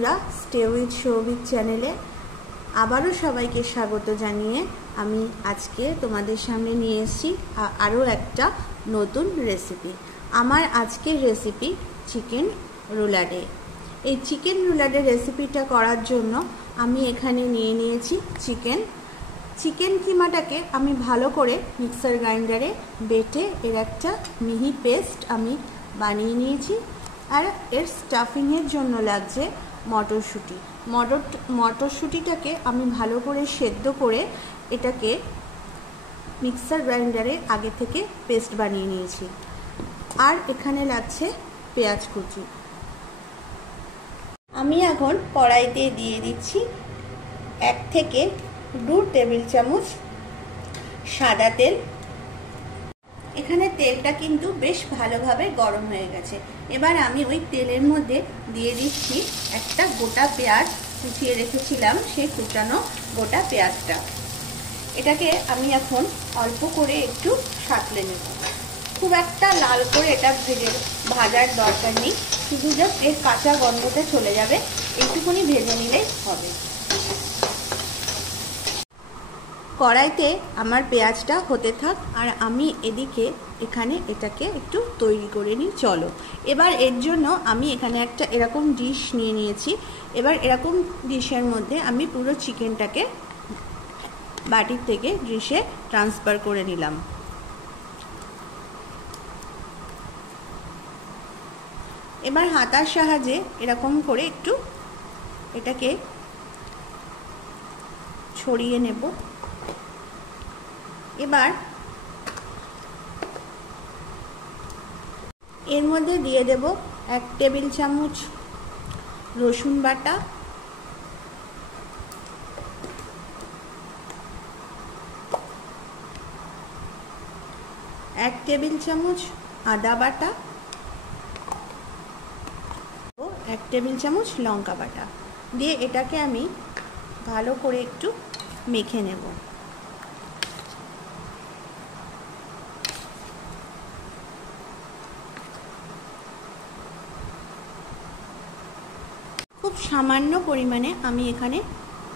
বন্ধুরা, stay with Souvik চ্যানেলে আবারও সবাইকে স্বাগত জানিয়ে আমি আজকে তোমাদের সামনে নিয়ে এসেছি আরও একটা নতুন রেসিপি। আমার আজকের রেসিপি চিকেন রুলাডে। এই চিকেন রুলাডে রেসিপিটা করার জন্য আমি এখানে নিয়ে নিয়েছি চিকেন কিমাটাকে আমি ভালো করে মিক্সার গ্রাইন্ডারে বেটে এর একটা মিহি পেস্ট আমি বানিয়ে নিয়েছি। আর এর স্টাফিংয়ের জন্য লাগছে মটরশুঁটি। মটরশুঁটিটাকে আমি ভালো করে সেদ্ধ করে এটাকে মিক্সার গ্রাইন্ডারে আগে থেকে পেস্ট বানিয়ে নিয়েছি। আর এখানে লাগছে পেঁয়াজ কুচি। আমি এখন কড়াইতে দিয়ে দিচ্ছি 1 থেকে 2 টেবিল চামচ সাদা তেল। এখানে তেলটা কিন্তু বেশ ভালোভাবে গরম হয়ে গেছে। এবার আমি ওই তেলের মধ্যে দিয়ে দিচ্ছি একটা গোটা পেঁয়াজ কুচিয়ে রেখেছিলাম, সেই কুচানো গোটা পেঁয়াজটা। এটাকে আমি এখন অল্প করে একটু সাঁতলে নেব। খুব একটা লাল করে এটা ভাজার দরকার নেই, শুধু জাস্ট এর কাঁচা গন্ধটা চলে যাবে, এইটুকুনি ভেজে নিলেই হবে। কড়াইতে আমার পেঁয়াজটা হতে থাক আর আমি এখানে এটাকে একটু তৈরি করে নিই। চলো, এবার এর জন্য আমি এখানে একটা এরকম ডিশ নিয়ে নিয়েছি। এবার এরকম ডিশের মধ্যে আমি পুরো চিকেনটাকে বাটির থেকে ডিশে ট্রান্সফার করে নিলাম। এবার হাতার সাহায্যে এরকম করে একটু এটাকে ছড়িয়ে নেব। এবার এর মধ্যে দিয়ে দেব 1 টেবিল চামচ রসুন বাটা, 1 টেবিল চামচ আদা বাটা ও 1 টেবিল চামচ লঙ্কা বাটা দিয়ে এটাকে আমি ভালো করে একটু মেখে নেব। খুব সামান্য পরিমাণে আমি এখানে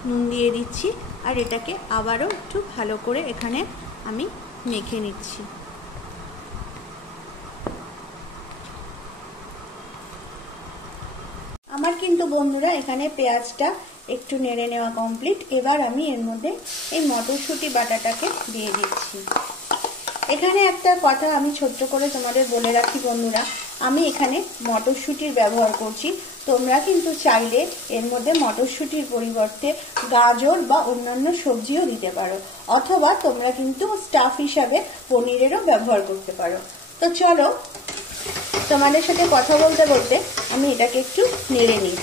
নুন দিয়ে দিচ্ছি আর এটাকে আবারও একটু ভালো করে এখানে আমি মেখে নিচ্ছি। আমার কিন্তু বন্ধুরা এখানে পেঁয়াজটা একটু নেড়ে নেওয়া কমপ্লিট। এবার আমি এর মধ্যে এই মটরশুঁটি বাটাটাকে দিয়ে দিচ্ছি। এখানে একটা কথা আমি ছোট্ট করে তোমাদের বলে রাখি বন্ধুরা, আমি এখানে মটরশুঁটির ব্যবহার করছি। তোমরা কিন্তু চাইলে এর মধ্যে মটরশুঁটির পরিবর্তে গাজর বা অন্যান্য সবজিও দিতে পারো, অথবা তোমরা কিন্তু স্টাফ হিসাবে পনিরেরও ব্যবহার করতে পারো। তো চলো, তোমাদের সাথে কথা বলতে বলতে আমি এটাকে একটু নেড়ে নিই।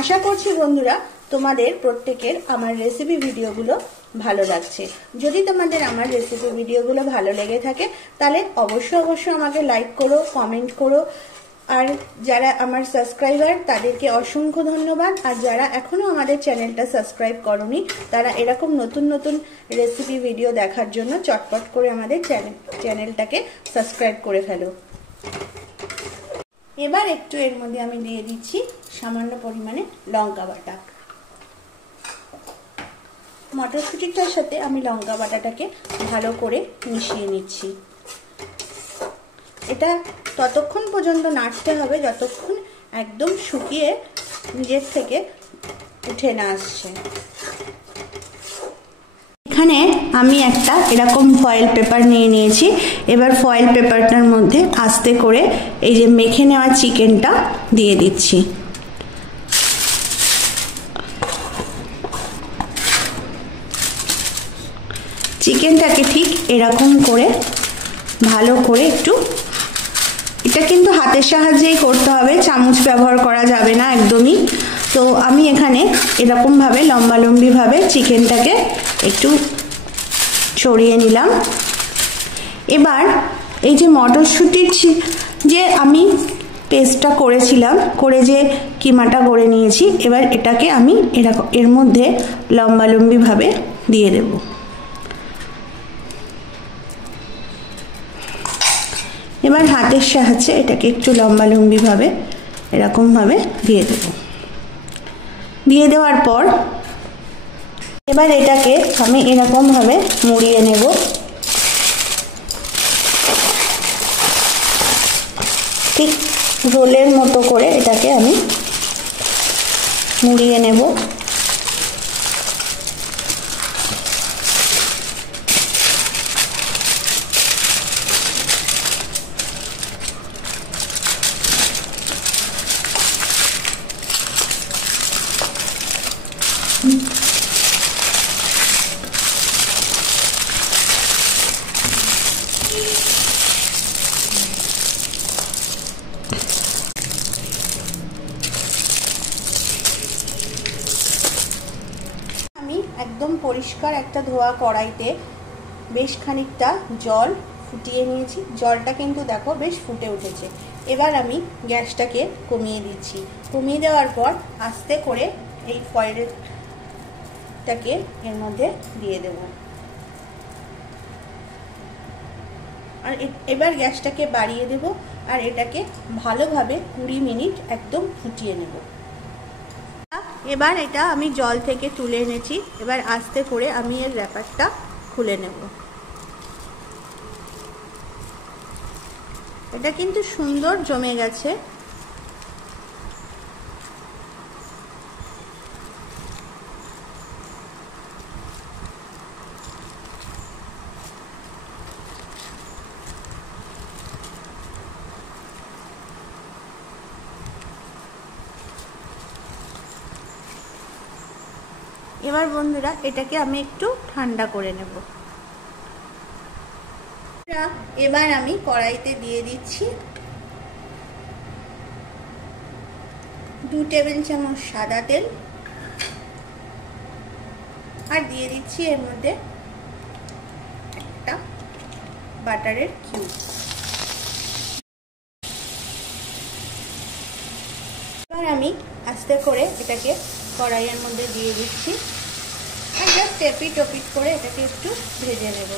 আশা করছি বন্ধুরা তোমাদের প্রত্যেকের আমার রেসিপি ভিডিওগুলো ভালো লাগছে। যদি তোমাদের আমার রেসিপি ভিডিওগুলো ভালো লেগে থাকে তাহলে অবশ্যই আমাকে লাইক করো, কমেন্ট করো। আর যারা আমার সাবস্ক্রাইবার তাদেরকে অসংখ্য ধন্যবাদ। আর যারা এখনো আমাদের চ্যানেলটা সাবস্ক্রাইব করোনি তারা এরকম নতুন নতুন রেসিপি ভিডিও দেখার জন্য চটপট করে আমাদের চ্যানেলটাকে সাবস্ক্রাইব করে ফেলো। এবার একটু এর মধ্যে আমি দিয়ে দিচ্ছি সামান্য পরিমাণে লঙ্কা বাটা। মটরশুঁটিটার সাথে আমি লঙ্কা বাটাটাকে ভালো করে মিশিয়ে নিচ্ছি। এটা ততক্ষণ পর্যন্ত নাড়তে হবে যতক্ষণ একদম শুকিয়ে নিজের থেকে উঠে না আসছে। এখানে আমি একটা এরকম ফয়েল পেপার নিয়ে নিয়েছি। এবার ফয়েল পেপারটার মধ্যে আস্তে করে এই যে মেখে নেওয়া চিকেনটা দিয়ে দিচ্ছি। চিকেনটাকে ঠিক এরকম করে ভালো করে একটু, এটা কিন্তু হাতের সাহায্যেই করতে হবে, চামচ ব্যবহার করা যাবে না একদমই। তো আমি এখানে এরকমভাবে লম্বালম্বিভাবে চিকেনটাকে একটু ছড়িয়ে নিলাম। এবার এই যে মটরশুঁটির যে আমি পেস্টটা করেছিলাম, করে যে কিমাটা করে নিয়েছি, এবার এটাকে আমি এর মধ্যে লম্বালম্বিভাবে দিয়ে দেব। এবার হাতের সাহায্যে এটাকে একটু লম্বালম্বিভাবে এরকমভাবে দিয়ে দেব। দিয়ে দেওয়ার পর এবার এটাকে আমি এরকমভাবে মুড়িয়ে নেব। ঠিক রোলের মতো করে এটাকে আমি মুড়িয়ে নেব। আমি একদম পরিষ্কার একটা ধোয়া কড়াইতে বেশ খানিকটা জল ফুটিয়ে নিয়েছি। জলটা কিন্তু দেখো বেশ ফুটে উঠেছে। এবার আমি গ্যাসটাকে কমিয়ে দিচ্ছি। কমিয়ে দেওয়ার পর আস্তে করে এই ফয়েলটাকে এর মধ্যে দিয়ে দেব। আর এবার গ্যাসটাকে বাড়িয়ে দেব আর এটাকে ভালোভাবে 20 মিনিট একদম ফুটিয়ে নেব। এবার এটা আমি জল থেকে তুলে এনেছি। এবার আস্তে করে আমি এর র্যাপারটা খুলে নেব। এটা কিন্তু সুন্দর জমে গেছে। এবার বন্ধুরা এটাকে আমি একটু ঠান্ডা করে নেব। এবার আমি কড়াইতে দিয়ে দিচ্ছি 2 টেবিল চামচ সাদা তেল আর দিয়ে দিচ্ছি এর মধ্যে একটা বাটারের কিউব। এবার আমি আস্তে করে এটাকে কড়াইয়ের মধ্যে দিয়ে দিচ্ছি আর জাস্ট এপিট ওপিট করে এটাকে একটু ভেজে নেব।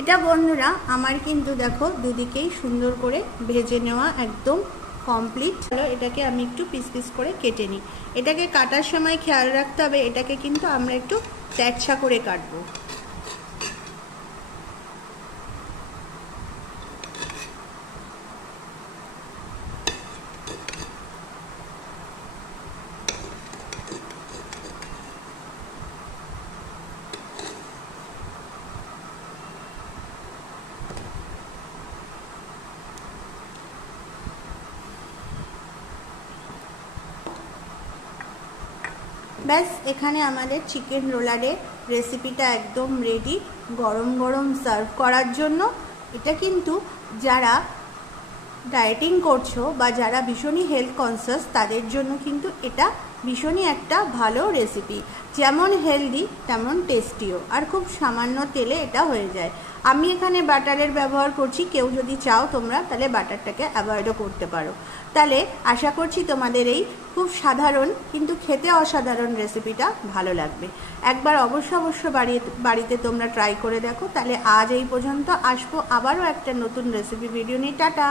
এটা বন্ধুরা আমার কিন্তু দেখো দুদিকেই সুন্দর করে ভেজে নেওয়া একদম কমপ্লিট হলো। এটাকে আমি একটু পিস পিস করে কেটে নিই। এটাকে কাটার সময় খেয়াল রাখতে হবে এটাকে কিন্তু আমরা একটু তেরছা করে কাটবো। ব্যাস এখানে আমাদের চিকেন রোলারের রেসিপিটা একদম রেডি গরম গরম সার্ভ করার জন্য। এটা কিন্তু যারা ডায়েটিং করছো বা যারা ভীষণই হেলথ কনসিয়াস তাদের জন্য কিন্তু এটা ভীষণই একটা ভালো রেসিপি। যেমন হেলদি তেমন টেস্টিও আর খুব সামান্য তেলে এটা হয়ে যায়। আমি এখানে বাটারের ব্যবহার করছি। কেউ যদি চাও তোমরা তাহলে বাটারটাকে অ্যাভয়েডও করতে পারো। তাহলে আশা করছি তোমাদের এই খুব সাধারণ কিন্তু খেতে অসাধারণ রেসিপিটা ভালো লাগবে। একবার অবশ্য বাড়িতে তোমরা ট্রাই করে দেখো। তাহলে আজ এই পর্যন্ত, আসবো আবারও একটা নতুন রেসিপি ভিডিও নিয়ে। টাটা।